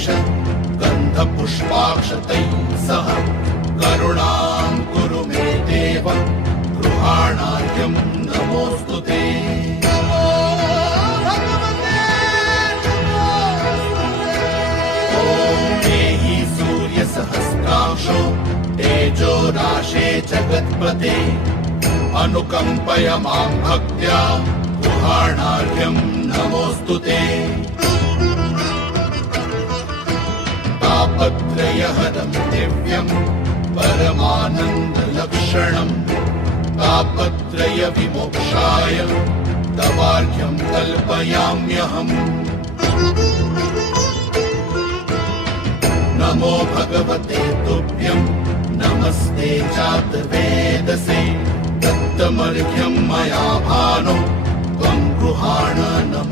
केश गन्धपुष्पाक्षतैः सह करुणां कुरु मे देव गृहाणार्घ्यं नमोऽस्तु ते। ॐ देहि सूर्यसहस्रांशो तेजो राशे जगत्पते अनुकम्पय मां भक्त्या गृहाणार्घ्यं नमोऽस्तु ते। तापत्रयहरं दिव्यं परमानन्दलक्षणं तापत्रयविमोक्षाय तवार्घ्यं कल्पयाम्यहम्। नमो भगवते तुभ्यं नमस्ते जातवेदसे दत्तमर्घ्यं मया भानो त्वं गृहाण नमः।